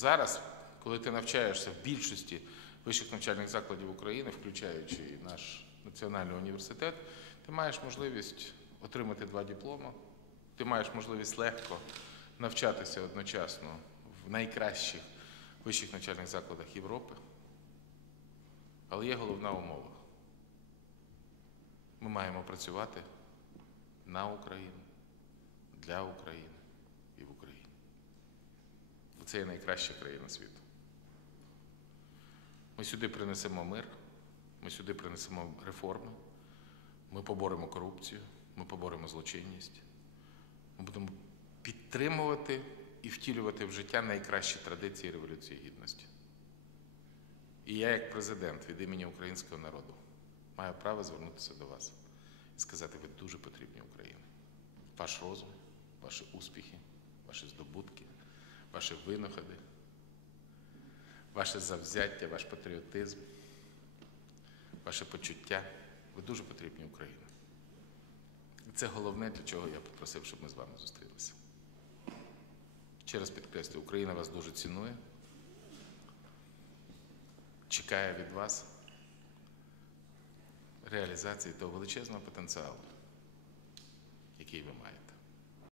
Зараз, коли ти навчаєшся в більшості вищих навчальних закладів України, включаючи наш національний університет, ти маєш можливість отримати два дипломи, ти маєш можливість легко навчатися одночасно в найкращих вищих навчальних закладах Європи. Але є головна умова. Ми маємо працювати на Україну, для України і в Україні. Бо це є найкраща країна світу. Ми сюди принесемо мир, ми сюди принесемо реформи, ми поборемо корупцію, ми поборемо злочинність. Ми будемо підтримувати і втілювати в життя найкращі традиції Революції Гідності. І я, як президент від імені українського народу, маю право звернутися до вас і сказати, ви дуже потрібні Україні. Ваш розум, ваші успіхи, ваші винаходи, ваше завзяття, ваш патріотизм, ваше почуття. Ви дуже потрібні Україні. І це головне, для чого я попросив, щоб ми з вами зустрілися. Ще раз підкреслюю, Україна вас дуже цінує, чекає від вас реалізації того величезного потенціалу, який ви маєте.